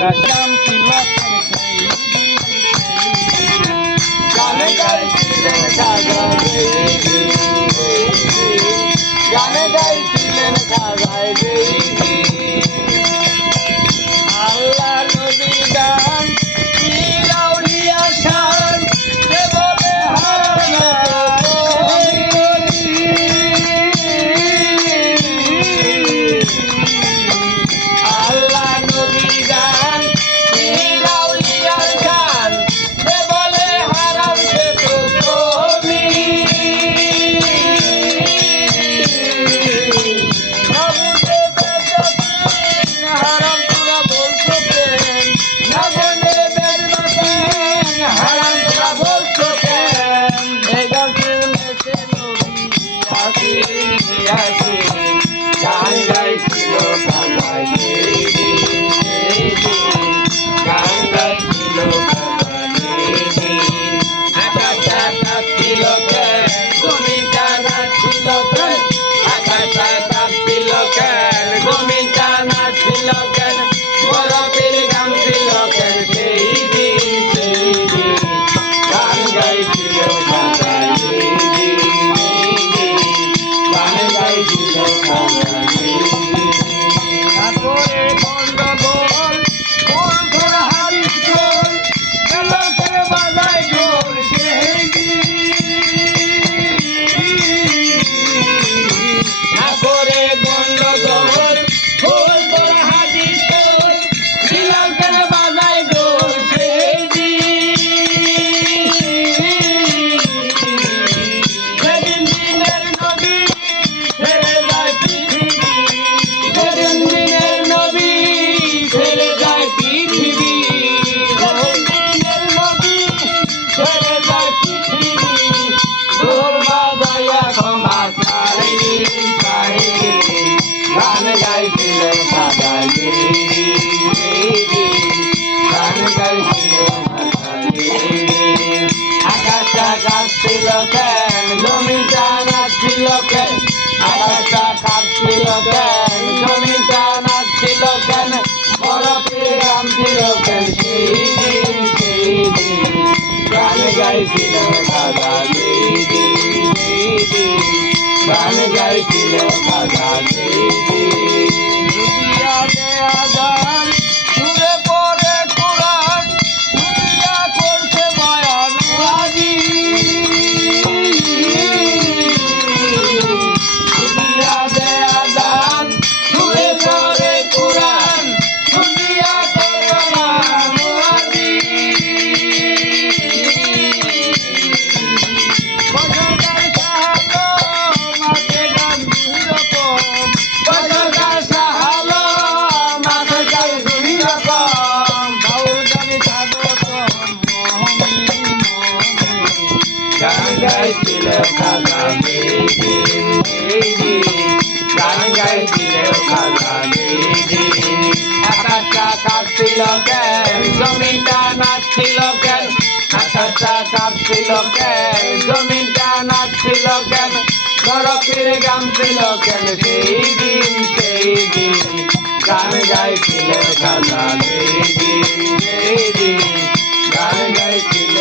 গান ছিল গান গাইছিলেন খাজা গান গাইছিলেন খাজায় দেবী আল্লাহ নবীর গান আউলিয়া শান কে বলে আল্লাহ নবীর গান আউলিয়া শান কে বলে হারাম সে তো কবি হারাম তোরা বলছো কেন না বলে বের বাতেন হারাম তোরা বলছো কেন এই গান শুনেছে নবী আসি গান গাইছিল খাজায় দেবী গান গাইছিল খাজায় দেবী আকাশটা কাঁপছিল কেন জমিনটা নাচছিল কেন আকাশটা কাঁপছিল কেন জমিনটা নাচছিল কেন বরফের গান ছিল কেন সেই দিন গান গাইছিল খাজায় দেবী গান গাইছিল খাজায় দেবী তারপরে গন্ডগোল গোল ধরা হারি গোল গেল করে বাজায় ঢোল সেই না করে গন্ডগোল গোল ধরা হারি গোল বিলাল করে বাজায় ঢোল সেই সেদিন দিনের নবী ছেড়ে যায় পৃথিবী সেদিন দিনের নবী ছেড়ে যায় পৃথিবী সেদিন দিনের নবী ছেড়ে যায় পৃথিবী ঢোল বাজাইয়া ক্ষমা চাই গান গাইছিলেন খাজায় দেবী গান গাইছিলেন খাজায় দেবী আকাশটা কাঁপছিল কেন জমিটা নাচছিল কেন আকাশটা কাঁপছিল কেন জমিটা নাচছিল কেন বরফের গান ছিল কেন সেই দিন গান গাইছিল খাজা দেবী গান গাইছিল খাজা দেবী দুনিয়া দেয়া গান সুরে পড়ে কোরআন দুনিয়া করছে বয়ান আজি দুনিয়া দেয়া গান সুরে পড়ে কোরআন দুনিয়া করছে বয়ান আজি বসরকার সাহালো মাঝে গান দুই রকম বসরকার সাহালো মাঝে গান দুই রকম বাউল গানে স্বাগতম গান গাইছিল খাজা দেবী গান গাইছিল খাজা দেবী আকাশটা কাঁপছিল কেন জমিনটা নাচছিল কেন আকাশটা কাঁপছিল কেন জমিনটা নাচছিল কেন বরফের গান ছিল কেন সেই দিন গান গাইছিল খাজা দেবী গান গাইছিল